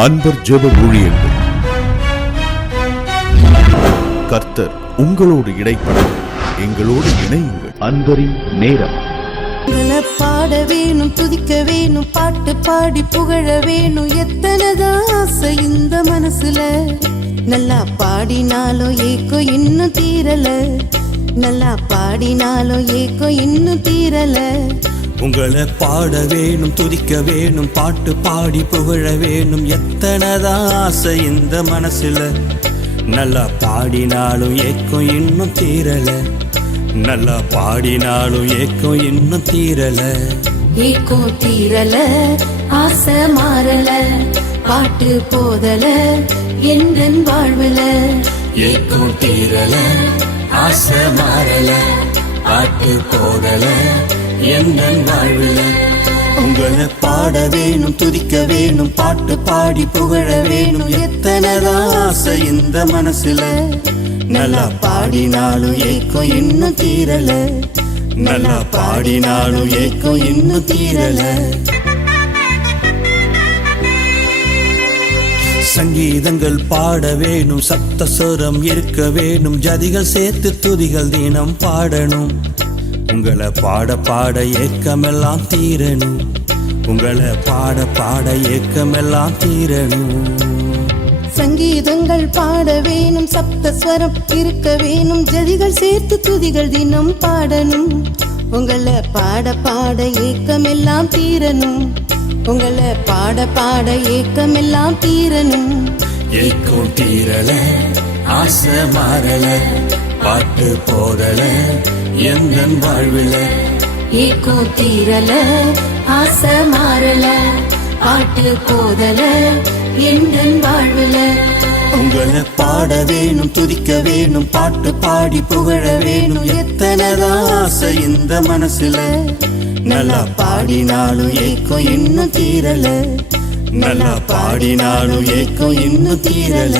அன்பர் ஜெப ஊழியங்கள். கர்த்தர் உங்களோடு இடைப்பட எங்களோடு இணையுங்கள். அன்பரின் நேரம். பாட வேணும், துதிக்க வேணும், பாட்டு பாடி புகழ வேணும். எத்தனைதான் ஆசை இந்த மனசுல. நல்லா பாடினாலும் ஏக்கோ இன்னும் தீரல. நல்லா பாடினாலும் ஏக்கோ இன்னும் தீரல. உங்களை பாட வேணும், துதிக்க வேணும், பாட்டு பாடி புகழ வேணும். எத்தனைதான் ஆசை இந்த மனசுல. நல்லா பாடினாலும் ஏக்கம் இன்னும் தீரல. நல்லா பாடினாலும் ஏக்கம் இன்னும் தீரல. ஏக்கம் தீரல, ஆசை மாறல, பாட்டு போதல என் வாழ்வுல. ஏக்கம் தீரல, ஆசை மாறல, பாட்டு போதல என் வாழ்வுல. உங்களை பாட வேணும், துதிக்க வேணும், பாட்டு பாடி புகழ வேணும். எத்தனைதான் ஆசை இந்த மனசுல. நல்லா பாடினாலும் ஏக்கம் இன்னும் தீரல. நல்லா பாடினாலும் ஏக்கம் இன்னும் தீரல. சங்கீதங்கள் பாட வேணும், சப்த சுரம் இருக்க வேணும். ஜதிகள் சேர்த்து துதிகள் தினம் பாடணும். உங்களை பாட பாட ஏக்கமெல்லாம் தீரணும். உங்களை பாட பாட ஏக்கமெல்லாம் தீரணும். சங்கீதங்கள் பாட வேணும், சப்தஸ்வரம் இருக்க வேணும். ஜதிகள் சேர்த்து துதிகள் தினம் பாடணும். உங்களை பாட பாட ஏக்கமெல்லாம் தீரணும். உங்களை பாட பாட ஏக்கமெல்லாம் தீரணும். ஏக்கம் தீரல, ஆசை மாறல, பாட்டு போதல என் வாழ்வுல. ஏக்கம் தீரல, ஆசை மாறல, பாட்டு போதல என் வாழ்வுல. உங்களை பாட வேணும், துதிக்க வேணும், பாட்டு பாடி புகழ வேணும். எத்தனைதான் ஆசை இந்த மனசுல. நல்லா பாடினாலும் ஏக்கம் இன்னும் தீரல. நல்லா பாடினாலும் ஏக்கம் இன்னும் தீரல.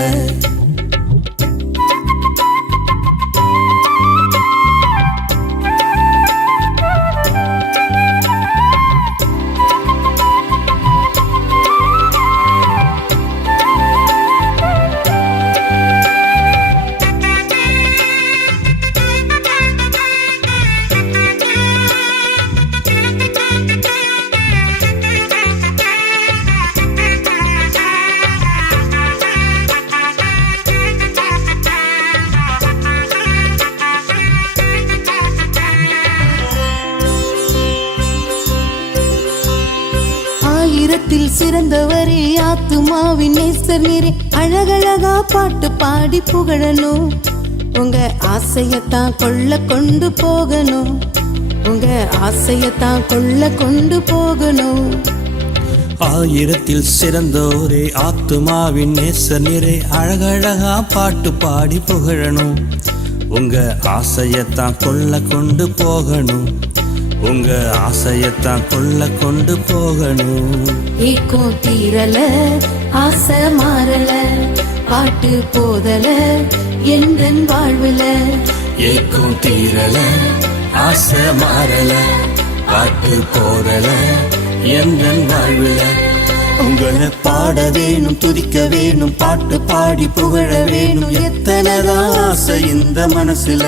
ஆயிரத்தில் சிறந்தவரே, ஆத்துமாவின் நேசர் நீரே. அழகழகா பாட்டு பாடி புகழணும். உங்க ஆசையத்தான் கொள்ள கொண்டு போகணும். உங்க ஆசையத்தான் கொள்ள கொண்டு போகணும். ஆயிரத்தில் சிறந்தோரே, ஆத்துமாவின் நேசர் நீரே. அழகழகா பாட்டு பாடி புகழணும். உங்க ஆசையத்தான் கொள்ள கொண்டு போகணும். உங்க ஆசையத்தான் கொள்ள கொண்டு போகணும். ஏக்கம் தீரல, ஆசை மாறல, பாட்டு போதல என் வாழ்வுல. ஏக்கம் தீரல, ஆசை மாறல, பாட்டு போதல என் வாழ்வுல. உங்களை பாட வேணும், துதிக்க வேணும், பாட்டு பாடி புகழ வேணும். எத்தனைதான் ஆசை இந்த மனசுல.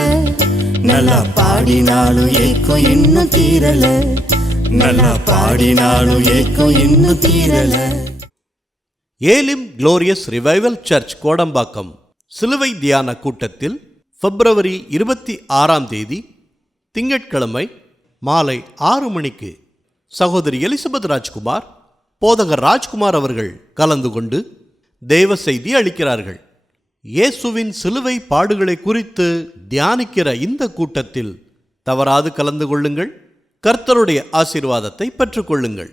நல்லா பாடினாலும் ஏக்கம் இன்னும் தீரல. நல்லா பாடினாலும் ஏக்கம் இன்னும் தீரல. Elim glorious revival church Kodambakkam சிலுவை தியான கூட்டத்தில் பிப்ரவரி 26 திங்கட்கிழமை மாலை 6 மணிக்கு சகோதரி எலிசபெத் ராஜ்குமார், போதகர் ராஜ்குமார் அவர்கள் கலந்து கொண்டு தேவ செய்தி அளிக்கிறார்கள். இயேசுவின் சிலுவை பாடுகளை குறித்து தியானிக்கிற இந்த கூட்டத்தில் தவறாது கலந்து கொள்ளுங்கள். கர்த்தருடைய ஆசீர்வாதத்தை பெற்றுக்கொள்ளுங்கள்.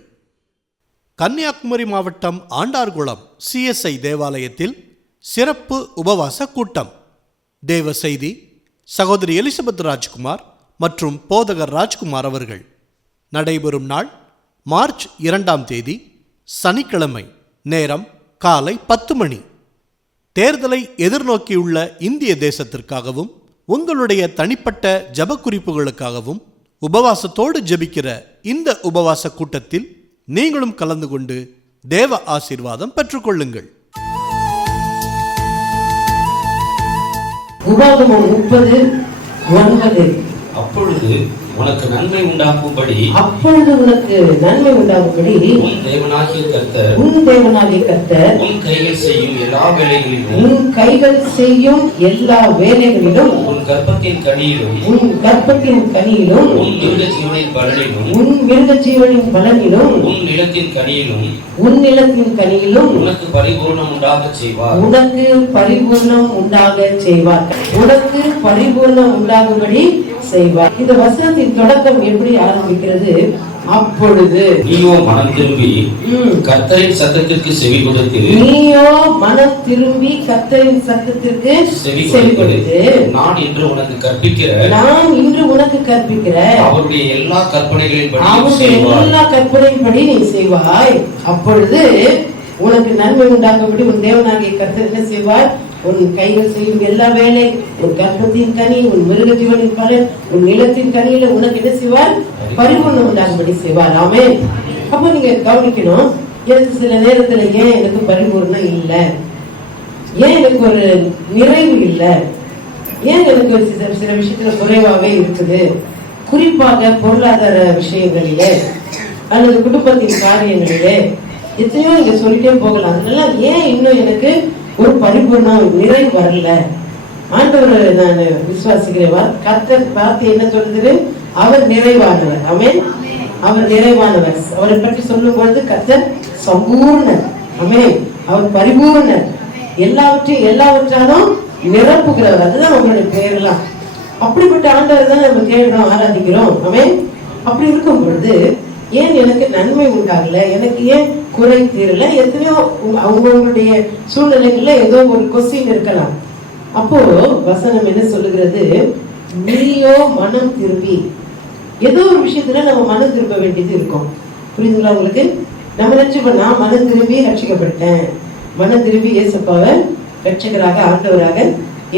கன்னியாகுமரி மாவட்டம் ஆண்டார்குளம் CSI தேவாலயத்தில் சிறப்பு உபவாச கூட்டம். தேவ செய்தி சகோதரி எலிசபெத் ராஜ்குமார் மற்றும் போதகர் ராஜ்குமார் அவர்கள். நடைபெறும் நாள் மார்ச் 2 சனிக்கிழமை. நேரம் காலை 10 மணி. தேர்தலை எதிர்நோக்கியுள்ள இந்திய தேசத்திற்காகவும் உங்களுடைய தனிப்பட்ட ஜப குறிப்புகளுக்காகவும் உபவாசத்தோடு ஜெபிக்கிற இந்த உபவாச கூட்டத்தில் நீங்களும் கலந்து கொண்டு தேவ ஆசீர்வாதம் பெற்றுக்கொள்ளுங்கள். உபாகமம் 30:9. அப்பொழுது உனக்கு நன்மை உண்டாகும்படி உன் தேவனாகிய கர்த்தர் உன் கைகள் செய்யும் எல்லா வேலைகளிலும் உன் கர்ப்பத்தின் கனியிலும் உன் மிருக ஜீவனின் பலனிலும் உன் நிலத்தின் கனியிலும் உனக்கு பரிபூர்ணம் உண்டாகச் செய்வார். உனக்கு பரிபூர்ணம் உண்டாகும்படி செய்வார். இந்த வசனத்தின் தொடக்கம் எப்படி ஆரம்பிக்கிறது? அப்பொழுது நீயோ மனம் திரும்பி கர்த்தரின் சத்தத்திற்கு செவி கொடுத்து செவி கொடுத்து நான் இன்று உனக்கு கற்பிக்கிற அவருடைய எல்லா கற்பனைகளின்படி நீ செய்வாய். அப்பொழுது உனக்கு நன்மை உண்டாகும்படி உன் தேவனாகிய கர்த்தர் என்ன செய்வார்? உன் கைகள் செய்யும் எல்லா வேலை, உன் கர்ப்பத்தின் கனி, உன் மிருக ஜீவனின் பலன், உன் நிலத்தின் கனியில உனக்கு என்ன செய்வார்? பரிபூர்ணம் உண்டாகும்படி செய்வார். ஆமென். அப்ப நீங்க கவனிக்கணும், எனக்கு சில நேரத்துல ஏன் எனக்கு பரிபூர்ணம் இல்லை, ஏன் எனக்கு ஒரு நிறைவு இல்லை, ஏன் எனக்கு ஒரு சில விஷயத்துல குறைவாவே இருக்குது. குறிப்பாக பொருளாதார விஷயங்களிலே அல்லது குடும்பத்தின் காரியங்களிலே எத்தனையோ நீங்க சொல்லிட்டே போகலாம். அதனால ஏன் இன்னும் எனக்கு ஒரு பரிபூர்ணம் நிறைவு வரல? ஆண்டவர் நான் விசுவாசிக்கிறேன். கர்த்தர் வார்த்தை என்ன சொல்றது? அவர் நிறைவானவர். ஆமென். அவர் நிறைவானவர். அவரை பற்றி சொல்லும் பொழுது கர்த்தர் சம்பூர்ணர். ஆமென். அவர் பரிபூர்ணர். எல்லாவற்றாலும் நிரப்புகிறவர். அதுதான் அவங்களுடைய பெயர்லாம். அப்படிப்பட்ட ஆண்டவர் தான் நம்ம தேடுறோம், ஆராதிக்கிறோம். ஆமென். அப்படி இருக்கும் பொழுது ஏன் எனக்கு நன்மை உண்டாகல, எனக்கு ஏன் குறை தீரல? எத்தனையோ அவங்களுடைய சூழ்நிலைகள்ல ஏதோ ஒரு கொஸ்டின் இருக்கலாம். அப்போ வசனம் என்ன சொல்லுகிறது? நீயோ மனம் திரும்பி. ஏதோ ஒரு விஷயத்துல நம்ம மனம் திரும்ப வேண்டியது இருக்கும். புரியுதுங்களா உங்களுக்கு? நம்ம நினைச்சு நான் மனம் திரும்பி ரட்சிக்கப்பட்டேன், மனம் திரும்பி இயேசுப்பாவை ரட்சகராக ஆண்டவராக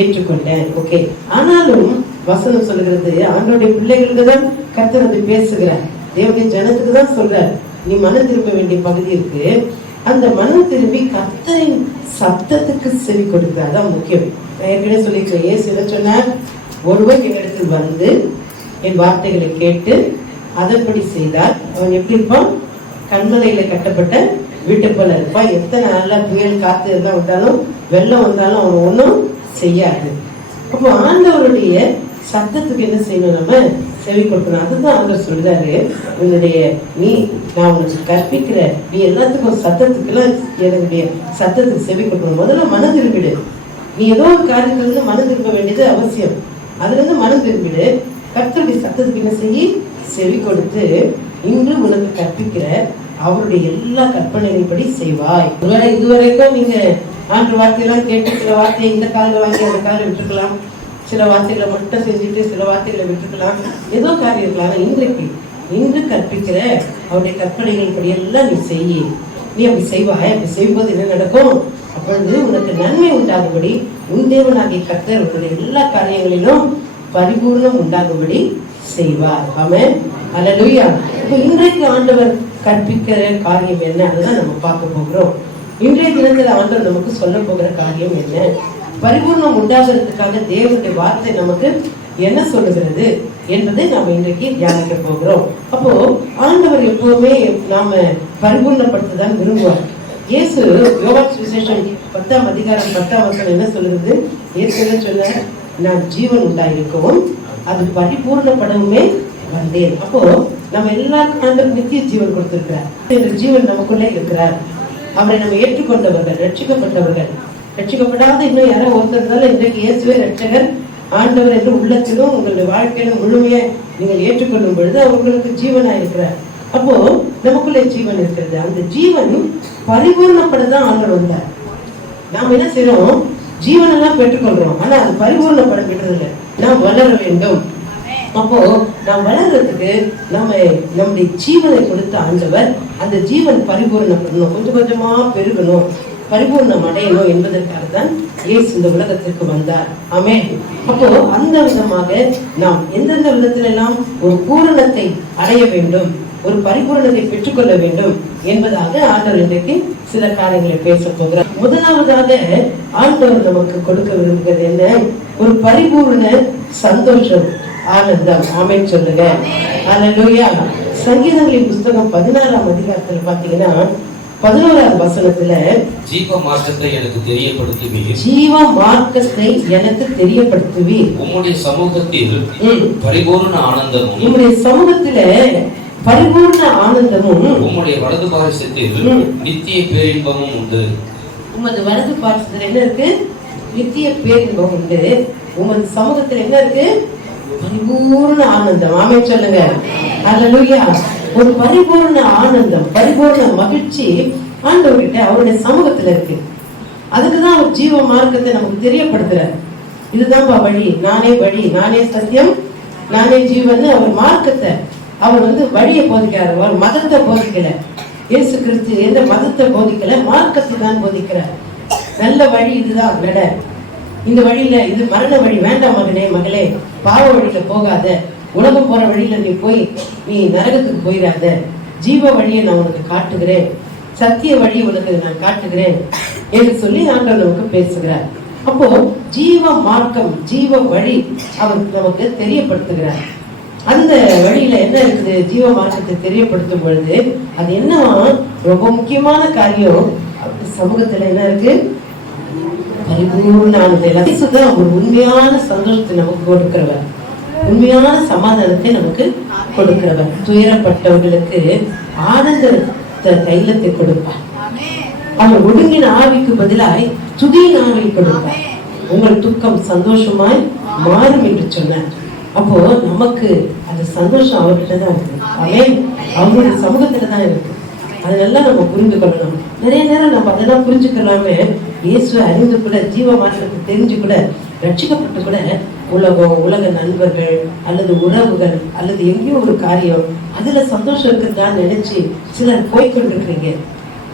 ஏற்றுக்கொண்டேன். ஓகே. ஆனாலும் வசனம் சொல்லுகிறது ஆண்டவருடைய பிள்ளைகளுக்கு தான் கர்த்தர் வந்து பேசுகிறார். தேவனுடைய ஜனத்துக்கு தான் சொல்றார், நீ மனம் திரும்ப வேண்டிய பகுதி இருக்கு. அந்த மனம் திரும்பி கர்த்தரின் சத்தத்துக்கு செவி கொடுக்கிறார். அதான் முக்கியம். நான் ஏற்கனவே சொல்லியிருக்கேன், ஏசு என்ன சொன்னார்? ஒருவர் எங்களிடத்தில் வந்து என் வார்த்தைகளை கேட்டு அதன்படி செய்தார் அவன் எப்படி இருப்பான்? கண்மலையில கட்டப்பட்ட வீட்டு போல இருப்பான். எத்தனை நல்ல புயல் காத்து இருந்தா வந்தாலும் வெள்ளம் வந்தாலும் அவன் ஒன்றும் செய்யாது. அப்போ ஆண்டவருடைய சத்தத்துக்கு என்ன செய்யணும்? நம்ம செவி கொடுக்கணும். அதுதான் ஆண்டவர் சொல்றாரு, நான் உனக்கு கற்பிக்கிற நீ எல்லாத்துக்கும் சத்தத்துக்குலாம் என்னுடைய சத்தத்துக்கு செவி கொடுக்கணும். முதல்ல மனம் திரும்பிடு. நீ ஏதோ ஒரு காரியத்துல இருந்து மனம் திரும்ப வேண்டியது அவசியம். அதுல இருந்து மனம் திரும்பிடு. கர்த்தருடைய சத்தத்துக்கு என்ன செய்ய? செவி கொடுத்து இன்று உனக்கு கற்பிக்கிற அவருடைய எல்லா கற்பனைகளின்படி செய்வாய். இதுவரைக்கும் நீங்க ஆண்டு வார்த்தையெல்லாம் கேட்டு சில வார்த்தையை இந்த காலில் வாங்கி அந்த காலில் விட்டுருக்கலாம், சில வார்த்தைகளை மட்டும் செஞ்சுட்டு சில வார்த்தைகளை விட்டுருக்கலாம், ஏதோ காரியம் இருக்கலாம். இன்று கற்பிக்கிற அவருடைய கற்பனைகளின்படி எல்லாம் நீ செய்ய. நீ அப்படி செய்வாய். அப்படி செய்யும்போது என்ன நடக்கும்? அப்பொழுது உனக்கு நன்மை உண்டாகும்படி உன் தேவனாகிய கர்த்தர் உன்னுடைய எல்லா காரியங்களிலும் பரிபூர்ணம் உண்டாகும்படி செய்வார். ஆமென். அல்லேலூயா. இப்போ இன்றைக்கு ஆண்டவர் கற்பிக்கிற காரியம் என்ன? அதுதான் நம்ம பார்க்க போகிறோம். இன்றைய தினத்தில் ஆண்டவர் நமக்கு சொல்ல போகிற காரியம் என்ன? பரிபூர்ணம் உண்டாகிறதுக்காக தேவனுடைய வார்த்தை நமக்கு என்ன சொல்லுகிறது என்பதை நாம இன்றைக்கு தியானிக்க போகிறோம். அப்போ ஆண்டவர் எப்பவுமே நாம பரிபூர்ணப்படுத்ததான் விரும்புவார். இயேசு யோவான் சுவிசேஷம் 10ஆம் அதிகாரம் 10ஆம் வசனம் என்ன சொல்லுகிறது? இயேசு என்ன சொன்னார்? நான் ஜீவன் உண்டாயிருக்கவும் அது பரிபூர்ணப்படவுமே வந்தேன். அப்போ நம்ம எல்லாருக்கும் ஆண்டவர் நித்திய ஜீவன் கொடுத்திருக்கிறார். இந்த ஜீவன் நமக்குள்ளே இருக்கிறார். அவரை நம்ம ஏற்றுக்கொண்டவர்கள், ரட்சிக்கப்பட்டவர்கள். ரட்சிக்கப்படாத இன்னும் யாரோ ஒருத்தர் இன்றைக்கு இயேசுவே ரட்சகர் ஆண்டவர் என்று உள்ளத்திலும் உங்களுடைய வாழ்க்கையிலும் முழுமையை நீங்கள் ஏற்றுக்கொள்ளும் பொழுது அவர்களுக்கு ஜீவனா இருக்கிறார். அப்போ நமக்குள்ளே ஜீவன் இருக்கிறது. அந்த ஜீவன் பரிபூர்ணப்படதான் ஆண்டவர் வந்தார். நாம் என்ன செய்யறோம்? ஜீவனெல்லாம் பெற்றுக்கொள்றோம், ஆனா அது பரிபூர்ணப்பட விடுறதில்லை. நாம் வளர வேண்டும். அப்போ நாம் வளர்றதுக்கு நம்முடைய ஜீவனை கொடுத்த ஆண்டவர் அந்த ஜீவன் பரிபூர்ணப்படணும், கொஞ்சம் கொஞ்சமா பெருகணும், பரிபூர்ணம் அடையணும் என்பதற்காக தான் இயேசு இந்த உலகத்திற்கு வந்தார். ஆமென். அப்போ அந்த விதமாக நாம் எந்தெந்த விதத்தில எல்லாம் ஒரு பூரணத்தை அடைய வேண்டும், ஒரு பரிபூரணத்தை பெற்றுக்கொள்ள வேண்டும் என்பதாக ஆண்டவர் இன்றைக்கு சில காரியங்களை பேச போகிறார். முதலாவதாக ஆண்டவர் நமக்கு கொடுக்க விரும்புகிறது என்ன? ஒரு பரிபூர்ண சந்தோஷம், ஆனந்தம். ஆமென் சொல்லுங்க. அல்லேலூயா. சங்கீதங்களின் புஸ்தகம் 16ஆம் அதிகாரத்துல பாத்தீங்கன்னா 11ஆம் வசனத்துல ஜீவ மார்க்கத்தை எனக்கு தெரியப்படுத்துவீர், ஜீவ மார்க்கத்தை எனக்கு தெரியப்படுத்துவீர், உம்முடைய சமூகத்தில் பரிபூர்ண ஆனந்தமும், உம்முடைய சமூகத்தில பரிபூர்ண ஆனந்தமும், உம்முடைய வலது பாரசத்தில் நித்திய பேரின்பமும் உண்டு. உமது வலது பாரசத்தில் என்ன இருக்கு? நித்திய பேரின்பம் உண்டு. உமது சமூகத்தில் என்ன இருக்கு? பரிபூர்ண ஆனந்தம். ஆமென் சொல்லுங்க. அல்லேலூயா. ஒரு பரிபூர்ண ஆனந்தம், பரிபூர்ண மகிழ்ச்சி ஆண்டவர்கிட்ட அவருடைய சமூகத்துல இருக்கு. அதுக்குதான் அவர் ஜீவ மார்க்கத்தை நமக்கு தெரியப்படுத்துறார். இதுதான்ப்பா வழி, நானே வழி, நானே சத்தியம், நானே ஜீவன். அவர் மார்க்கத்தை, அவர் வழியை போதிக்கிறார். அவர் மதத்தை போதிக்கல. இயேசு கிறிஸ்து எந்த மதத்தை போதிக்கல, மார்க்கத்தை தான் போதிக்கிறார். நல்ல வழி இதுதான் நட, இந்த வழியில இது மரண வழி, வேண்டாம் மகனே மகளே, பாவ வழியில போகாத, உலகம் போற வழியில நீ போய் நீ நரகத்துக்கு போயிடாத, ஜீவ வழியை நான் உனக்கு காட்டுகிறேன், சத்திய வழி உனக்கு நான் காட்டுகிறேன் என்று சொல்லி ஆண்டவர் நமக்கு பேசுகிறார். அப்போ ஜீவ மார்க்கம், ஜீவ வழி அவர் நமக்கு தெரியப்படுத்துகிறார். அந்த வழியில என்ன இருக்குது? ஜீவ மார்க்கத்தை தெரியப்படுத்தும் பொழுது அது என்ன ரொம்ப முக்கியமான காரியம், சமூகத்துல என்ன இருக்கு? பரிபூர்ண ஆனந்தம். ஒரு உண்மையான சந்தோஷத்தை நமக்கு கொடுக்கிறவர், உண்மையான சமாதானத்தை நமக்கு கொடுக்கிறவர். துயரப்பட்டவர்களுக்கு ஆனந்த தைலத்தை கொடுப்பார். அவர் ஒடுங்கின ஆவிக்கு பதிலாய் துதியின் ஆவியை கொடுப்பார். உங்கள் துக்கம் சந்தோஷமாய் மாறும் என்று சொன்னார். அப்போ நமக்கு அந்த சந்தோஷம் அவர்கிட்ட தான் இருக்கு. அவருடைய சமூகத்துல தான் இருக்கு. அதெல்லாம் நம்ம புரிந்து கொள்ளணும். நிறைய நேரம் நம்ம அதெல்லாம் புரிஞ்சுக்கலாமே, இயேசுவை அறிந்து கூட, ஜீவ மார்க்கத்தை தெரிஞ்சு கூட, ரட்சிக்கப்பட்டு கூட உலக நண்பர்கள் அல்லது உறவுகள் அல்லது எங்கேயோ ஒரு காரியம் அதுல சந்தோஷம் இருக்குதான் நினைச்சு சிலர் போய்கொண்டிருக்கிறீங்க.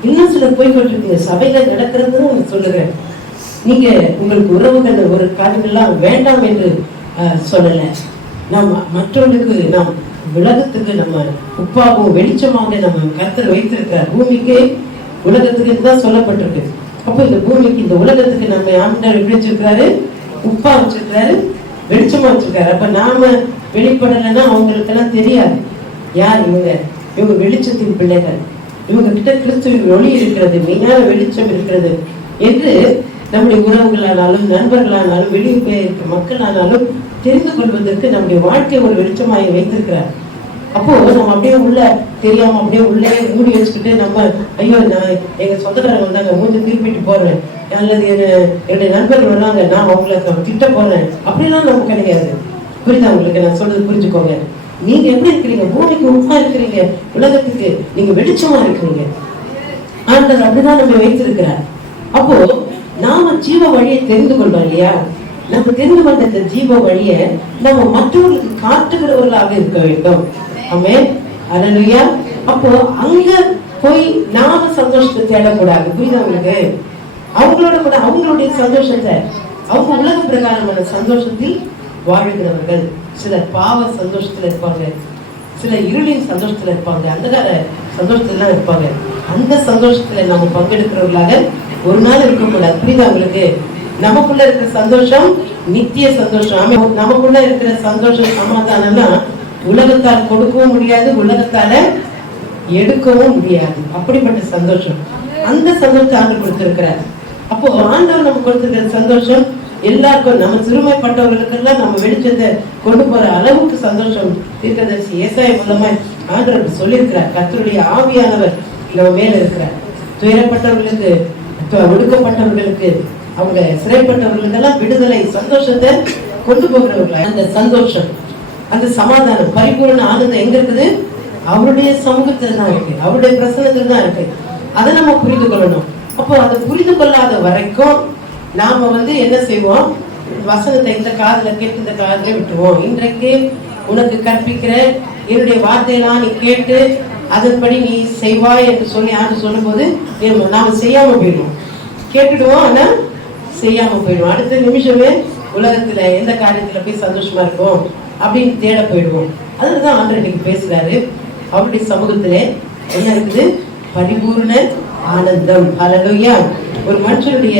இன்னும் சிலர் போய்கொண்டிருக்கீங்க. சபையில நடக்கிறதுன்னு சொல்லுகிறேன். நீங்க உங்களுக்கு உறவுகள் ஒரு காரியங்கள்லாம் வேண்டாம் என்று சொல்லல. நாம் மற்றவர்களுக்கு, நாம் உலகத்துக்கு நம்ம உப்பாகவும் வெளிச்சமாக நம்ம கர்த்தர் வைத்திருக்கிறார். பூமிக்கு உலகத்துக்கு தான் சொல்லப்பட்டிருக்கு. அப்போ இந்த பூமிக்கு, இந்த உலகத்துக்கு நம்ம ஆண்டவர் எப்படி வச்சிருக்கிறாரு? உப்பா வச்சிருக்கிறாரு, வெளிச்சமா வச்சிருக்காரு. அப்ப நாம வெளிப்படலைன்னா அவங்களுக்கு எல்லாம் தெரியாது யார் இவங்க. இவங்க வெளிச்சத்தின் பிள்ளைகள், இவங்க கிட்ட கிறிஸ்துவின் ஒளி இருக்கிறது, மெய்யான வெளிச்சம் இருக்கிறது என்று நம்முடைய உறவுகளானாலும் நண்பர்களானாலும் வெளியே போயிருக்க மக்களானாலும் தெரிந்து கொள்வதற்கு நம்முடைய வாழ்க்கை ஒரு வெளிச்சமாய் வைத்திருக்கிறார். அப்போ நம்ம அப்படியே உள்ள தெரியாம அப்படியே உள்ளே மூடி வச்சுக்கிட்டு நம்ம ஐயோ நான் எங்க சொந்தக்காரங்க வந்தாங்க மூஞ்சி திருப்பிட்டு போறேன், அல்லது என்னுடைய நண்பர்கள் வந்தாங்க நான் அவங்களை திட்ட போறேன், அப்படிலாம் நமக்கு கிடையாது. புரியுதா உங்களுக்கு? நான் சொல்றது புரிஞ்சுக்கோங்க. நீங்க எப்படி இருக்கிறீங்க? பூமிக்கு உப்பா இருக்கிறீங்க, உலகத்துக்கு நீங்க வெளிச்சமா இருக்கிறீங்க. ஆண்டவர் அப்படிதான் நம்ம வைத்திருக்கிறார். அப்போ நாம ஜீவ வழியை தெரிந்து கொள்றோம் இல்லையா? நம்ம தெரிந்து கொண்ட இந்த ஜீவ வழியை நம்ம மற்றவர்களுக்கு காட்டுகிறவர்களாக இருக்க வேண்டும். ஆமென். அல்லேலூயா. அப்போ அங்க போய் நாம சந்தோஷத்தை தேடக்கூடாது. புரியுதா உங்களுக்கு? அவங்களோட கூட அவங்களுடைய சந்தோஷத்தை, அவங்க உலக பிரகாரமான சந்தோஷத்தில் வாழ்கிறவர்கள். சிலர் பாவ சந்தோஷத்துல இருப்பாங்க, சிலர் இருளின் சந்தோஷத்துல இருப்பாங்க, அந்தகார சந்தோஷத்துல இருப்பாங்க. அந்த சந்தோஷத்துல நம்ம பங்கெடுக்கிறவர்களாக ஒரு நாள் இருக்கக்கூடாது. புரியுதா உங்களுக்கு? நமக்குள்ள இருக்கிற சந்தோஷம் நித்திய சந்தோஷம். நமக்குள்ள இருக்கிற சந்தோஷம் சமாதானம்னா உலகத்தால் கொடுக்கவும் முடியாது, உலகத்தால எடுக்கவும் முடியாது. அப்படிப்பட்ட சந்தோஷம், அந்த சந்தோஷத்தை ஆண்டவர் கொடுத்திருக்கிறார். அப்போ ஆண்டவர் நம்ம கொடுத்திருக்கிற சந்தோஷம் எல்லாருக்கும், நம்ம சிறுமைப்பட்டவர்களுக்கு எல்லாம் நம்ம வெளிச்சத்தை கொண்டு போற அளவுக்கு சந்தோஷம் தீர்க்கதரிசி ஏசாயா மூலமா ஆண்டவர் சொல்லியிருக்கிறார். கர்த்தருடைய ஆவியானவர் நம்ம மேல இருக்கிறார். துயரப்பட்டவர்களுக்கு, ஒடுக்கப்பட்டவர்களுக்கு, அவங்க சிறைப்பட்டவர்களுக்கு எல்லாம் விடுதலை, சந்தோஷத்தை கொண்டு போகிறவர்கள். அந்த சந்தோஷம், அந்த சமாதானம், பரிபூர்ண ஆனந்தம் எங்க இருக்குது? அவருடைய சமூகத்துல தான் இருக்கு, அவருடைய பிரசனத்துல தான் இருக்கு. அதை நம்ம புரிந்து கொள்ளணும். அப்போ அதை புரிந்து கொள்ளாத வரைக்கும் நாம என்ன செய்வோம்? வசனத்தை இந்த காதுல கேட்டு இந்த காதுல விட்டுருவோம். இன்றைக்கு உனக்கு கற்பிக்கிற என்னுடைய வார்த்தையெல்லாம் நீ கேட்டு அதன்படி நீ செய்வாய் என்று சொல்லி ஆண்டு சொல்லும் போது நாம செய்யாம போயிடுவோம். கேட்டுடுவோம், ஆனா செய்யாம போயிடுவோம். அடுத்த நிமிஷமே உலகத்துல எந்த காரியத்துல போய் சந்தோஷமா இருக்கும் அப்படின்னு தேட போயிடுவோம். அதுதான் ஆண்டவர் இன்னைக்கு பேசுறாரு. அவருடைய சமூகத்திலே என்ன இருக்குது? பரிபூர்ண ஆனந்தம். ஹல்லேலூயா. ஒரு மனுஷனுடைய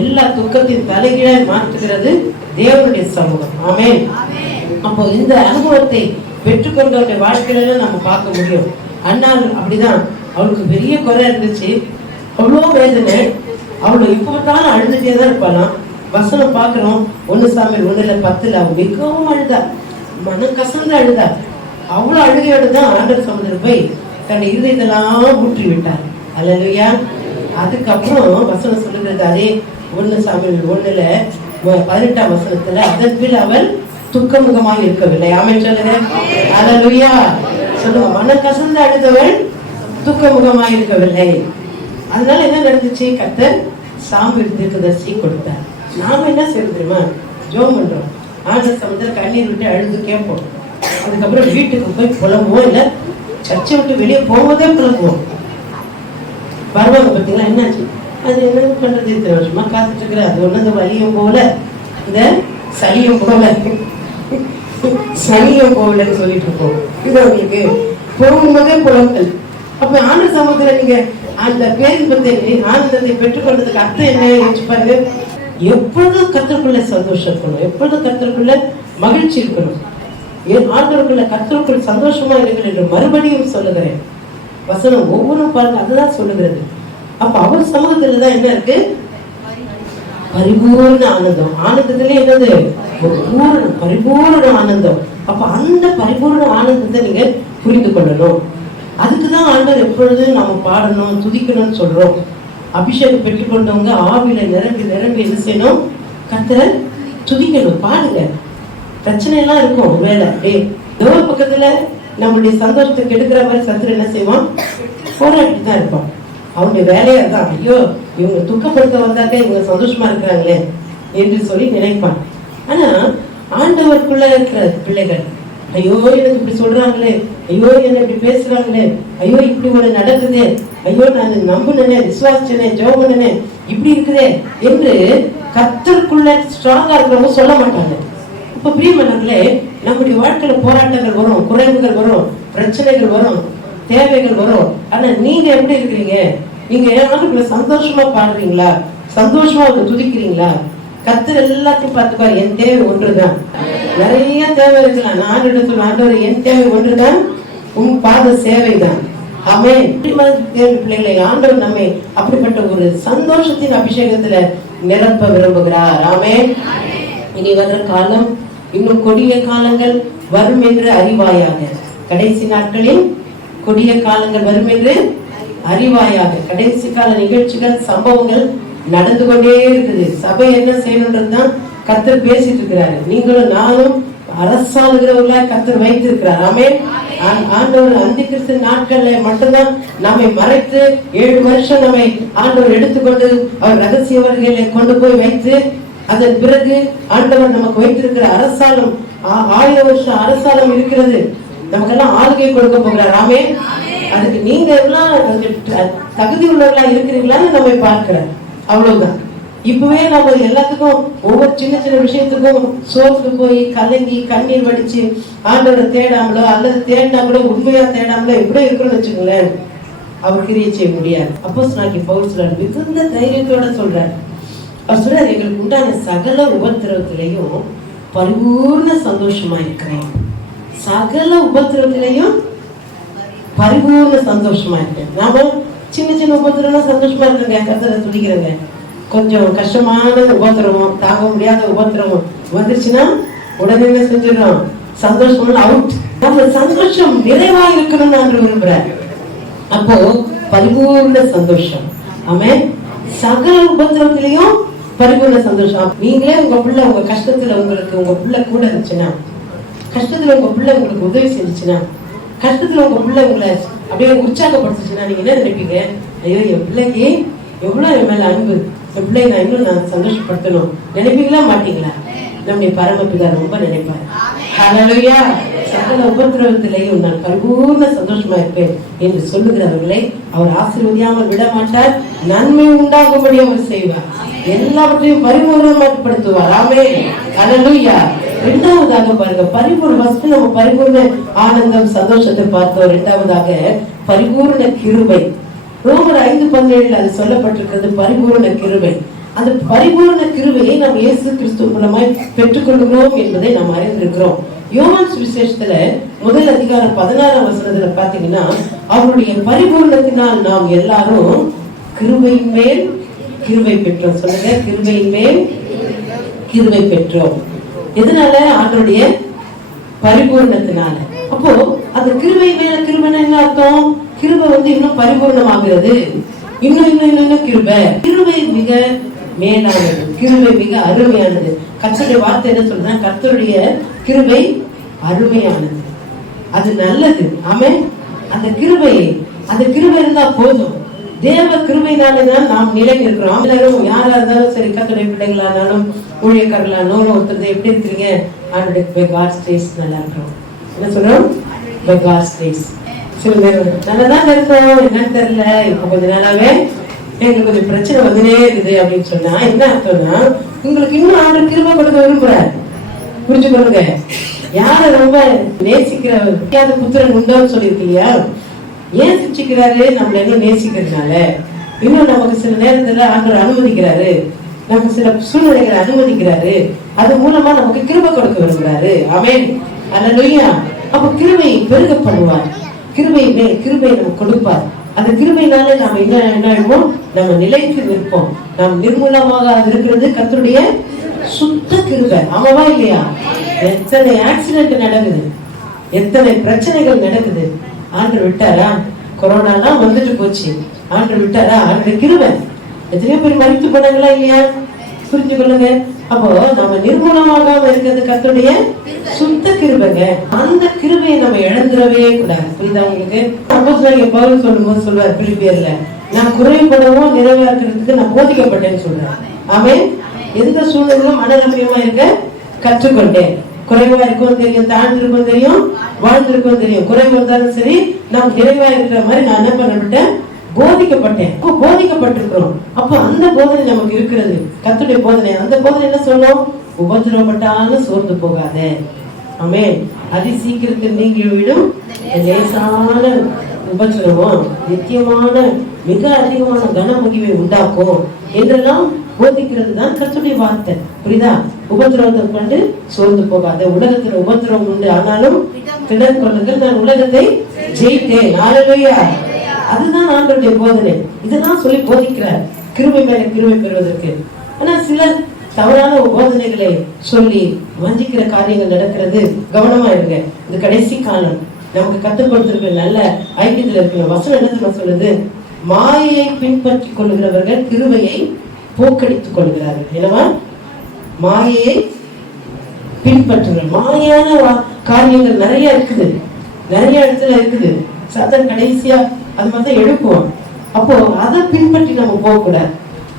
எல்லா துக்கத்தின் தலைகீழாய் மாற்றுகிறது தேவனுடைய சமூகம். ஆமென். அப்போ இந்த அனுபவத்தை பெற்றுக்கொண்டவருடைய வாழ்க்கையில நம்ம பார்க்க முடியும். அண்ணாள் அப்படிதான், அவளுக்கு பெரிய குறை இருந்துச்சு, அவ்வளோ வேதனை, அவளை இப்ப பார்த்தாலும் அழுதுட்டே தான் இருப்பாளாம். வசனம் பார்க்கிறோம் 1 சாமுவேல் 1:10 அவள் மிகவும் அழுதா, மனம் கசந்து அழுதா. அவ்வளவு அழுகையோடு தான் ஆண்டவர் சமுதிரம் போய் தன்னுடைய இருதயத்தெல்லாம் ஊற்றி விட்டார். அல்லேலூயா. அதுக்கப்புறம் வசனம் சொல்லுகிறது, அதே 1 சாமுவேல் 1:18 வசனத்துல, அதன் பின் அவள் துக்கமுகமாக இருக்கவில்லை. ஆமென் சொல்லுங்க. அல்லேலூயா. சொல்லுங்க, மனம் கசந்து அழுதவள் துக்கமுகமாக இருக்கவில்லை. அதனால என்ன நடந்துச்சு? கர்த்தர் சாமுவேல் தீர்க்கதரிசி கொடுத்தார். நாம என்ன செய்யறது தெரியுமா? ஜெபம் பண்றோம், ஆண்டவர் சமுதிரம் கண்ணீர் விட்டு அழுது கேட்போம். அதுக்கப்புறம் வீட்டுக்கு போய் புலம்புவோம், இல்ல சர்ச்சை விட்டு வெளியே போவதே புலம்புவோம். வருவாங்க பார்த்தீங்களா, என்னாச்சு? அது என்ன பண்றது? இத்தனை வருஷமா காத்துட்டு இருக்கிற, அது ஒண்ணு வலியும் போல, இந்த சளியும் போல, சனியும் போகலன்னு சொல்லிட்டு இருக்கோம். இது அவங்களுக்கு போகும்போதே புலம்பல். அப்ப ஆண்டு சமூகத்துல நீங்க அந்த பேரின்பத்தை ஆனந்தத்தை பெற்றுக்கொண்டதுக்கு அர்த்தம் என்ன யோசிச்சு பாருங்க. எப்பொழுதும் கர்த்தருக்குள்ள சந்தோஷம் இருக்கணும், எப்பொழுதும் கர்த்தருக்குள்ள மகிழ்ச்சி இருக்கணும். ஆண்டவருக்குள்ள கர்த்தருக்குள் சந்தோஷமா இருக்கிறது என்று மறுபடியும் சொல்லுகிறேன். வசனம் ஒவ்வொன்றும் பாருங்க, அதுதான் சொல்லுகிறது. அப்ப அவர் சமூகத்துலதான் என்ன இருக்கு? பரிபூர்ண ஆனந்தம். ஆனந்தத்திலே என்னது? பரிபூர்ண ஆனந்தம். அப்ப அந்த பரிபூர்ண ஆனந்தத்தை நீங்க புரிந்து கொள்ளணும். அதுக்குதான் ஆண்டவர் எப்பொழுதும் நம்ம பாடணும், துதிக்கணும்னு சொல்றோம். அபிஷேகம் பெற்றுக்கொண்டவங்க ஆவில நிரம்பி நிரம்பி என்ன செய்யணும்? கர்த்தரை துதிக்கணும், பாடுங்க. பிரச்சனை எல்லாம் இருக்கும், ஒருவேளை டோர் பக்கத்துல நம்மளுடைய சந்தோஷத்தை கெடுக்கிற மாதிரி சத்துரு என்ன செய்வான்? போராட்டி தான் இருப்பான். அவனுடைய வேலையா தான், ஐயோ இவங்க துக்கப்படுத்த வந்தாக்க இவங்க சந்தோஷமா இருக்கிறாங்களே என்று சொல்லி நினைப்பான். ஆனா ஆண்டவருக்குள்ள இருக்கிற பிள்ளைகள், ஐயோ எனக்கு இப்படி சொல்றாங்களே, ஐயோ என்ன இப்படி பேசுறாங்களே, ஐயோ இப்படி ஒண்ணு நடக்குது, ஐயோ நான் நம்புனே, விசுவாசிச்சனே, ஜெபம்னே, இப்படி இருக்குதே என்று கர்த்தருக்குள்ள ஸ்ட்ராங்கா இருக்கிறவங்க சொல்ல மாட்டாங்க. இப்ப பிரியமானவர்களே, நம்முடைய வாழ்க்கையில போராட்டங்கள் வரும், குறைவுகள் வரும், பிரச்சனைகள் வரும், தேவைகள் வரும். ஆனா நீங்க எப்படி இருக்கிறீங்க? நீங்க ஆண்டுக்குள்ள சந்தோஷமா பாடுறீங்களா? சந்தோஷமா துதிக்கிறீங்களா? கர்த்தர் எல்லாத்தையும் பார்த்துக்குவார். என் தேவை ஒன்றுதான். நிறைய தேவை இருக்கலாம். நான் இடத்துல ஆண்டவர், என் தேவை ஒன்றுதான், உன் பாத சேவைதான். ஆமென். பிள்ளைகளை ஆண்டவர் நம்மை அப்படிப்பட்ட ஒரு சந்தோஷத்தின் அபிஷேகத்துல நிரப்ப விரும்புகிறார். ஆமென். இனி வர்ற காலம் இன்னும் கொடிய காலங்கள் வரும் என்று அறிவாயாக. கடைசி நாட்களில் கொடிய காலங்கள் வரும் என்று அறிவாயாக. கடைசி கால நிகழ்ச்சிகள், சம்பவங்கள் நடந்து கொண்டே இருக்குது. சபை என்ன செய்யணும்ன்றதுதான் கர்த்தர் பேசிட்டு இருக்கிறாரு. நீங்களும் நானும் அரசாளுகிறவர்களா கர்த்தர் வைத்திருக்கிறார். ஆமென். ஆண்டவர் அந்தி கிறிஸ்து நாட்கள்ல மட்டும்தான் நம்மை மறைத்து 7 வருஷம் நம்மை ஆண்டவர் எடுத்துக்கொண்டு அவர் ரகசிய வருகையில கொண்டு போய் வைத்து, அதன் பிறகு ஆண்டவர் நமக்கு வைத்திருக்கிற அரசாலம் 1000 வருஷம் அரசாலம் இருக்கிறது. நமக்கெல்லாம் ஆளுகை கொடுக்க போகிறார். ஆமென். அதுக்கு நீங்க எல்லாம் தகுதி உள்ளவர்களா இருக்கிறீங்களான்னு நம்ம பார்க்கிறார். அவ்வளவுதான். இப்பவே நம்ம எல்லாத்துக்கும் ஒவ்வொரு சின்ன சின்ன விஷயத்துக்கும் சோர்ந்து போய் கலங்கி கண்ணீர் வடிச்சு ஆண்டவரை தேடாமலோ அல்லது தேடினா கூட உண்மையா தேடாமலோ எப்படி இருக்குன்னு வச்சுக்கோங்களேன், அவர் கிரியை செய்ய முடியாது. அப்போஸ்தலனாகிய பவுல் சொல்றார், மிகுந்த தைரியத்தோட சொல்றார். அவர் சொல்றாரு, எங்களுக்கு உண்டான சகல உபத்திரவத்திலையும் பரிபூர்ண சந்தோஷமா இருக்கிறேன். சகல உபத்திரவத்திலையும் பரிபூர்ண சந்தோஷமா இருக்கேன். நாம சின்ன சின்ன உபத்திரம் சந்தோஷமா இருக்குங்க, கர்த்தரை துதிக்கிறேங்க. கொஞ்சம் கஷ்டமான உபத்திரவம், தாங்க முடியாத உபத்திரவம் வந்துருச்சுன்னா உடனே என்ன செஞ்சிடறோம்? சந்தோஷம் அவுட். நம்ம சந்தோஷம் நிறைவா இருக்கணும்னு நான் விரும்புறேன். அப்போ பரிபூர்ண சந்தோஷம். ஆமென். சகல உபத்திரவத்திலையும் பரிபூர்ண சந்தோஷம். நீங்களே உங்க பிள்ளை உங்க கஷ்டத்துல, உங்களுக்கு உங்க பிள்ளை கூட இருந்துச்சுன்னா, கஷ்டத்துல உங்க பிள்ளை உங்களுக்கு உதவி செஞ்சுச்சுன்னா, கஷ்டத்துல உங்க பிள்ளை உங்களை அப்படியே உற்சாகப்படுத்துச்சுன்னா நீங்க என்ன நினைப்பீங்க? ஐயோ என் பிள்ளைக்கு எவ்வளவு என் மேல அன்பு, என் பிள்ளையை நான் இன்னும் நான் சந்தோஷப்படுத்தணும் நினைப்பீங்களா மாட்டீங்களா? நம்முடைய பரமபிதா ரொம்ப நினைப்பாரு. ஹல்லேலூயா. சகல உபத்திரவத்திலேயும் நான் பரிபூர்ண சந்தோஷமா இருப்பேன் என்று சொல்லுகிறவர்களை அவர் ஆசீர்வதியாமல் விட மாட்டார். நன்மை உண்டாகும்படி அவர் செய்வார். எல்லாவற்றையும் பரிபூர்ணமாக்கப்படுத்துவார். ஆமென். ஹல்லேலூயா. இரண்டாவதாக பாருங்க, பரிபூர்ண ஃபர்ஸ்ட் நம்ம பரிபூர்ண ஆனந்தம் சந்தோஷத்தை பார்த்தோம். இரண்டாவதாக பரிபூர்ண கிருபை. ரோமர் 5:17 அது சொல்லப்பட்டிருக்கிறது, பரிபூர்ண கிருபை. அந்த பரிபூர்ண கிருபையை நாம் இயேசு கிறிஸ்து மூலமாய் பெற்றுக்கொள்கிறோம் என்பதை நாம் அறிந்திருக்கிறோம். யோவான் சுவிசேஷத்துல 1 அதிகாரம் 16 வசனத்துல பாத்தீங்கன்னா, அவருடைய பரிபூர்ணத்தினால் நாம் எல்லாரும் கிருபையின் மேல் கிருபை பெற்றோம். சொல்லுங்க, கிருபையின் மேல் கிருபை பெற்றோம். எதனால? அவருடைய பரிபூர்ணத்தினால. அப்போ அந்த கிருபை மேல கிருபைன்னா என்ன அர்த்தம்? கிருபை இன்னும் பரிபூர்ணமாகிறது. இன்னும் கிருபை மிக மேலானது, கிருபை மிக அருமையானது. கர்த்தருடைய வார்த்தை என்ன சொல்றா? கர்த்தருடைய கிருபை அருமையானது, அது நல்லது. ஆமென். அந்த கிருபை இருந்தா போதும். தேவ கிருபையினாலதான் நாம் நிலை இருக்கிறோம். யாரா இருந்தாலும் சரி, கர்த்தருடைய பிள்ளைகளா இருந்தாலும் ஊழியக்காரர்களா இருந்தாலும் ஒருத்தர் எப்படி இருக்கிறீங்க? நல்லா இருக்கிறோம். என்ன சொல்றோம்? சில பேர் நல்லதான் இருக்கோம், என்னன்னு தெரியல, இப்ப கொஞ்ச நாளாவே எங்களுக்கு கொஞ்சம் பிரச்சனை வந்துனே இருக்குது அப்படின்னு சொன்னா என்ன அர்த்தம்னா, உங்களுக்கு இன்னும் ஆண்டவர் கிருபை கொடுக்க விரும்புறாரு. புரிஞ்சுக்கொள்ளுங்க. யார ரொம்ப நேசிக்கிற புத்திரன் உண்டோன்னு சொல்லியிருக்கு இல்லையா? ஏன் சிச்சிக்கிறாரு? நம்மள என்ன நேசிக்கிறதுனால. இன்னும் நமக்கு சில நேரத்துல ஆண்டவர் அனுமதிக்கிறாரு, நமக்கு சில சூழ்நிலைகளை அனுமதிக்கிறாரு. அது மூலமா நமக்கு கிருபை கொடுக்க விரும்புறாரு. ஆமென். அல்லேலூயா. அப்ப கிருபையை பெருக பண்ணுவார், கிருபை நம்ம கொடுப்பார். அந்த கிருபையினால நாம என்ன ஆயிடுவோம்? நம்ம நிலைத்து நிற்போம். நாம் நிர்மூலமாக இருக்கிறது கர்த்தருடைய சுத்த கிருபை. ஆமாவா இல்லையா? எத்தனை ஆக்சிடென்ட் நடக்குது, எத்தனை பிரச்சனைகள் நடக்குது. ஆண்டவர் விட்டாரா? கொரோனா எல்லாம் வந்துட்டு போச்சு, ஆண்டவர் விட்டாரா? ஆண்டவர் கிருபை. எத்தனையோ பேர் மறித்து போனாங்களா இல்லையா? புரிஞ்சு கொள்ளுங்க. அப்போ நம்ம நிர்மூலமாக இருக்கிறது கர்த்தருடைய சுத்த கிருபைங்க. அந்த கிருபையை நம்ம இழந்துடவே கூடாது. புரியுதா உங்களுக்கு? அப்போஸ்தலனாகிய பவுல் சொல்லும்போது சொல்வார் பிலிப்பியர்ல, நான் குறைபடவும் நிறைவேற்றுறதுக்கு நான் போதிக்கப்பட்டேன்னு சொல்றேன். ஆமென். எந்த சூழ்நிலையிலும் மனநம்பியமா இருக்க கற்றுக்கொண்டேன். குறைவா இருக்கும் தெரியும், தாழ்ந்திருக்கும் தெரியும், வாழ்ந்திருக்கும் தெரியும். குறைவு இருந்தாலும் சரி, நாம் நிறைவா இருக்கிற மாதிரி நான் என்ன பண்ணப்பட்டேன்? போதிக்கப்பட்டேன். போதிக்கப்பட்டிருக்கிறோம். அப்ப அந்த போதனை நமக்கு இருக்கிறது, கர்த்தருடைய போதனை. அந்த போதனை என்ன சொல்லும்? உபத்திரவப்பட்டாலும் சோர்ந்து போகாத. ஆமென். அதி சீக்கிரத்தில் நீங்கிவிடும் லேசான உபத்திரவம் நித்தியமான மிக அதிகமான கனமகிமை உண்டாக்கும் என்றெல்லாம் போதிக்கிறது தான் கர்த்தருடைய வார்த்தை. புரியுதா? உபத்திரவத்தை கொண்டு சோர்ந்து போகாத. உலகத்துல உபத்திரவம் உண்டு, ஆனாலும் திடன் கொள்ளுங்கள், நான் உலகத்தை ஜெயித்தேன். ஹல்லேலூயா. அதுதான் ஆண்டவருடைய போதனை. இதெல்லாம் சொல்லி போதிக்கிறார், கிருபை மேல கிருபை பெறுவதற்கு. ஆனா சிலர் தவறான போதனைகளை சொல்லி வஞ்சிக்கிற காரியங்கள் நடக்கிறது. கவனமா இருங்க. இது கடைசி காலம். நமக்கு கற்றுக் கொடுத்திருக்கிற நல்ல ஐக்கியத்தில் இருக்கிற வசனம் என்ன சொல்லுது? மாயையை பின்பற்றி கொள்ளுகிறவர்கள் கிருபையை போக்கடித்துக் கொள்கிறார்கள். என்னவா? மாயையை பின்பற்றுங்கள். மாயான காரியங்கள் நிறைய இருக்குது, நிறைய இடத்துல இருக்குது. சாத்தான் கடைசியா அது மாதிரி எழுப்புவோம். அப்போ அதை பின்பற்றி நம்ம போக கூடாது.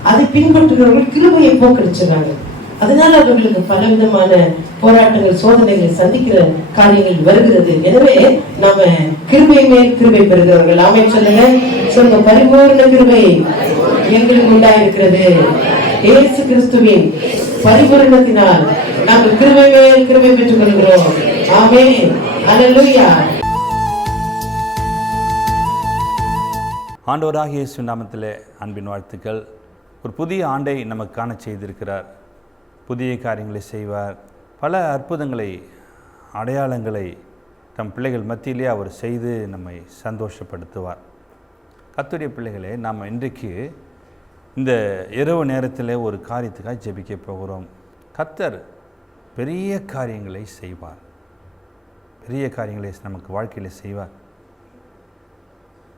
அதை பின்பற்றுகிறவர்கள் கிருபையை போக்கடிச்சுறாங்க. அதனால அவர்களுக்கு பல விதமான போராட்டங்கள், சோதனைகளை சந்திக்கிற காரியங்கள் வருகிறது. எனவே நாம கிருபை மேல் கிருபை பெறுகிறவர்கள். ஆமென் சொல்லுங்க. சொல்லுங்க, பரிபூர்ண கிருபை எங்களுக்கு உண்டாயிருக்கிறது. இயேசு கிறிஸ்துவின் பரிபூரணத்தினால் நாங்கள் கிருபை மேல் கிருபை பெற்றுக் கொள்கிறோம். ஆமென். அல்லேலூயா. ஆண்டவராகிய இயேசு நாமத்திலே அன்பின் வாழ்த்துக்கள். ஒரு புதிய ஆண்டை நமக்கு காண செய்திருக்கிறார். புதிய காரியங்களை செய்வார். பல அற்புதங்களை, அடையாளங்களை தம் பிள்ளைகள் மத்தியிலே அவர் செய்து நம்மை சந்தோஷப்படுத்துவார். கர்த்தருடைய பிள்ளைகளே, நாம் இன்றைக்கு இந்த இரவு நேரத்தில் ஒரு காரியத்துக்காக ஜெபிக்க போகிறோம். கர்த்தர் பெரிய காரியங்களை செய்வார். பெரிய காரியங்களை நமக்கு வாழ்க்கையில் செய்வார்.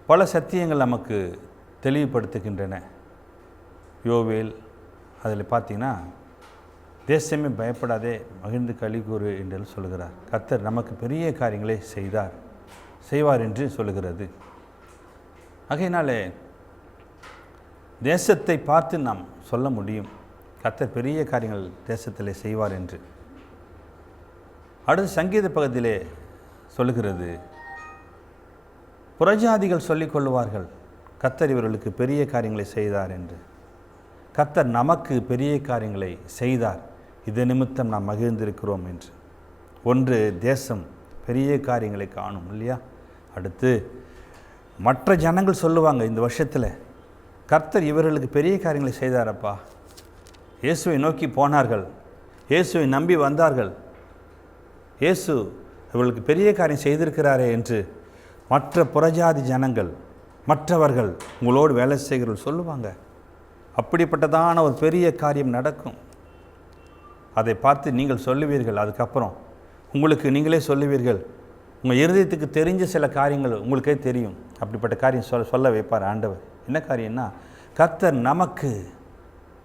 பல சத்தியங்கள் நமக்கு தெளிவுபடுத்துகின்றன. யோவேல் அதில் பார்த்தீங்கன்னா, தேசமே பயப்படாதே, மகிழ்ந்து களி கூறு என்று சொல்கிறார். கர்த்தர் நமக்கு பெரிய காரியங்களை செய்வார் என்று சொல்லுகிறது. ஆகையினாலே தேசத்தை பார்த்து நாம் சொல்ல முடியும், கர்த்தர் பெரிய காரியங்கள் தேசத்தில் செய்வார் என்று. அடுத்து சங்கீத பகுதியிலே சொல்லுகிறது, புறஜாதிகள் சொல்லிக் கொள்வார்கள், கர்த்தர் இவர்களுக்கு பெரிய காரியங்களை செய்தார் என்று. கர்த்தர் நமக்கு பெரிய காரியங்களை செய்தார், இது நிமித்தம் நாம் மகிழ்ந்திருக்கிறோம் என்று. ஒன்று, தேசம் பெரிய காரியங்களை காணும் இல்லையா? அடுத்து மற்ற ஜனங்கள் சொல்லுவாங்க, இந்த வருஷத்தில் கர்த்தர் இவர்களுக்கு பெரிய காரியங்களை செய்தாரப்பா. இயேசுவை நோக்கி போனார்கள், இயேசுவை நம்பி வந்தார்கள், இயேசு இவர்களுக்கு பெரிய காரியம் செய்திருக்கிறாரே என்று மற்ற புறஜாதி ஜனங்கள், மற்றவர்கள், உங்களோடு வேலை செய்கிறவர்கள் சொல்லுவாங்க. அப்படிப்பட்டதான ஒரு பெரிய காரியம் நடக்கும். அதை பார்த்து நீங்கள் சொல்லுவீர்கள். அதுக்கப்புறம் உங்களுக்கு நீங்களே சொல்லுவீர்கள். உங்கள் இருதயத்துக்கு தெரிஞ்ச சில காரியங்கள் உங்களுக்கே தெரியும். அப்படிப்பட்ட காரியம் சொல்ல வைப்பார் ஆண்டவர். என்ன காரியம்னா, கர்த்தர் நமக்கு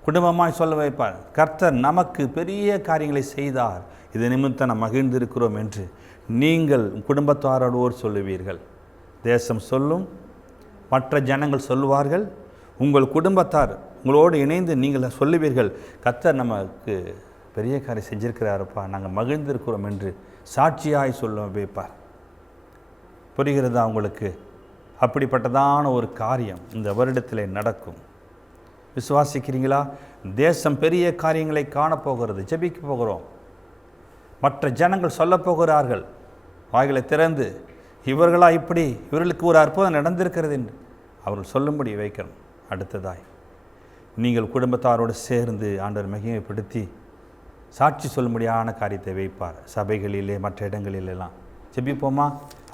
குடும்பமாய் சொல்ல வைப்பார், கர்த்தர் நமக்கு பெரிய காரியங்களை செய்தார், இது நிமித்தம் நாம் மகிழ்ந்திருக்கிறோம் என்று நீங்கள் குடும்பத்தாரோடு சொல்லுவீர்கள். தேசம் சொல்லும், மற்ற ஜனங்கள் சொல்லுவார்கள், உங்கள் குடும்பத்தார் உங்களோடு இணைந்து நீங்கள் சொல்லுவீர்கள், கர்த்தர் நமக்கு பெரிய காரியம் செஞ்சிருக்கிறாருப்பா, நாங்கள் மகிழ்ந்திருக்கிறோம் என்று சாட்சியாய் சொல்ல வைப்பார். புரிகிறதா உங்களுக்கு? அப்படிப்பட்டதான ஒரு காரியம் இந்த வருடத்தில் நடக்கும். விசுவாசிக்கிறீங்களா? தேசம் பெரிய காரியங்களை காணப்போகிறது. ஜெபிக்க போகிறோம். மற்ற ஜனங்கள் சொல்ல போகிறார்கள், வாய்களை திறந்து, இவர்களா இப்படி, இவர்களுக்கு ஒரு அற்புதம் நடந்திருக்கிறது என்று அவர்கள் சொல்லும்படி வைக்கணும். அடுத்ததாய் நீங்கள் குடும்பத்தாரோடு சேர்ந்து ஆண்டவர் மகிமைப்படுத்தி சாட்சி சொல்லும்படியான காரியத்தை வைப்பார். சபைகளிலே மற்ற இடங்களிலெல்லாம் ஜெபிப்போமா?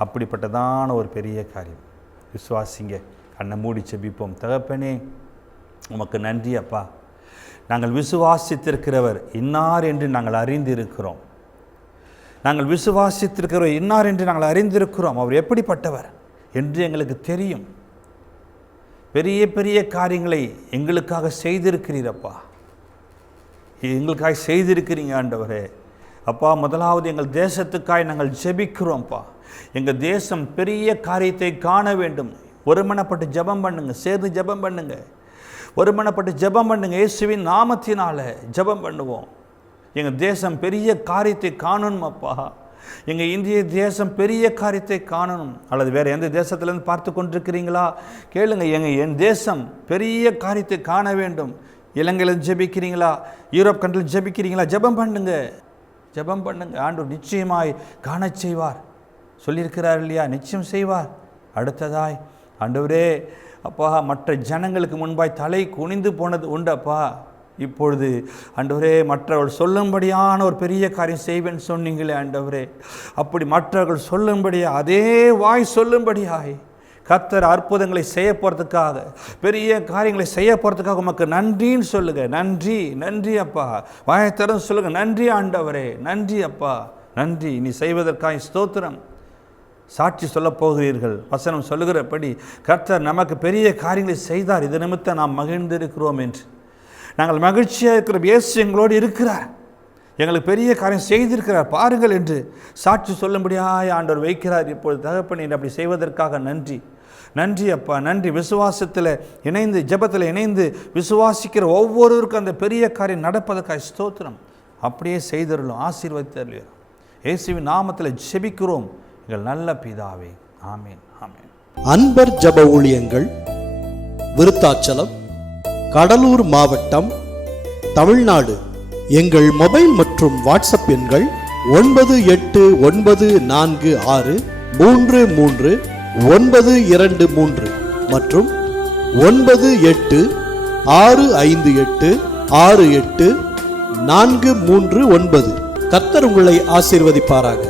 அப்படிப்பட்டதான ஒரு பெரிய காரியம். விசுவாசிங்க. கண்ணை மூடி ஜெபிப்போம். தகப்பனே, உமக்கு நன்றி அப்பா. நாங்கள் விசுவாசித்திருக்கிறவர் இன்னார் என்று நாங்கள் அறிந்திருக்கிறோம். நாங்கள் விசுவாசித்திருக்கிறவர் இன்னார் என்று நாங்கள் அறிந்திருக்கிறோம். அவர் எப்படிப்பட்டவர் என்று எங்களுக்கு தெரியும். பெரிய பெரிய காரியங்களை எங்களுக்காக செய்திருக்கிறீரப்பா, எங்களுக்காக செய்திருக்கிறீங்க ஆண்டவரே. அப்பா, முதலாவது எங்கள் தேசத்துக்காய் நாங்கள் ஜெபிக்கிறோம்ப்பா. எங்கள் தேசம் பெரிய காரியத்தை காண வேண்டும். ஒருமனப்பட்டு ஜெபம் பண்ணுங்க, சேர்ந்து ஜெபம் பண்ணுங்க, ஒருமனப்பட்டு ஜெபம் பண்ணுங்க. இயேசுவின் நாமத்தினால ஜெபம் பண்ணுவோம். எங்கள் தேசம் பெரிய காரியத்தை காணணும் அப்பா. எங்கள் இந்திய தேசம் பெரிய காரியத்தை காணணும். அல்லது வேறு எந்த தேசத்துலேருந்து பார்த்து கொண்டிருக்கிறீங்களா கேளுங்க. என் தேசம் பெரிய காரியத்தை காண வேண்டும். இலங்கையில் ஜெபிக்கிறீங்களா, யூரோப் கண்ட்ரில் ஜெபிக்கிறீங்களா, ஜெபம் பண்ணுங்க, ஜெபம் பண்ணுங்க. ஆண்டவர் நிச்சயமாய் காண செய்வார். சொல்லியிருக்கிறார் இல்லையா? நிச்சயம் செய்வார். அடுத்ததாய் ஆண்டவரே அப்பா, மற்ற ஜனங்களுக்கு முன்பாய் தலை குனிந்து போனது உண்டு அப்பா. இப்பொழுது ஆண்டவரே, மற்றவர்கள் சொல்லும்படியான ஒரு பெரிய காரியம் செய்வேன்னு சொன்னீங்களே ஆண்டவரே, அப்படி மற்றவர்கள் சொல்லும்படியா, அதே வாய் சொல்லும்படியாய் கர்த்தர் அற்புதங்களை செய்ய போகிறதுக்காக, பெரிய காரியங்களை செய்ய போகிறதுக்காக உமக்கு நன்றின்னு சொல்லுங்க. நன்றி, நன்றி அப்பா. வாயை திறந்து சொல்லுங்க, நன்றி ஆண்டவரே, நன்றி அப்பா, நன்றி. நீ செய்வதற்காக ஸ்தோத்திரம். சாட்சி சொல்ல போகிறீர்கள். வசனம் சொல்லுகிறபடி கர்த்தர் நமக்கு பெரிய காரியங்களை செய்தார், இது நிமித்தம் நாம் மகிழ்ந்திருக்கிறோம் என்று. நாங்கள் மகிழ்ச்சியாக இருக்கிற இயேசு எங்களோடு இருக்கிறார், எங்களுக்கு பெரிய காரியம் செய்திருக்கிறார் பாருங்கள் என்று சாட்சி சொல்லும்படியாக ஆண்டவர் வைக்கிறார். இப்பொழுது தகப்பனே, அப்படி செய்வதற்காக நன்றி, நன்றி அப்பா, நன்றி. விசுவாசத்தில் இணைந்து, ஜெபத்தில் இணைந்து விசுவாசிக்கிற ஒவ்வொருவருக்கும் அந்த பெரிய காரியம் நடப்பதற்காக ஸ்தோத்திரம். அப்படியே செய்தருளும், ஆசீர்வதித்தருளும். இயேசுவின் நாமத்தில் ஜெபிக்கிறோம் எங்கள் நல்ல பிதாவே. ஆமீன், ஆமீன். அன்பர் ஜெப ஊழியங்கள், விருத்தாச்சலம், கடலூர் மாவட்டம், தமிழ்நாடு. எங்கள் மொபைல் மற்றும் வாட்ஸ்அப் எண்கள் 9894333923 மற்றும் 9865868439. கர்த்தர் உங்களை ஆசீர்வதிப்பாராக.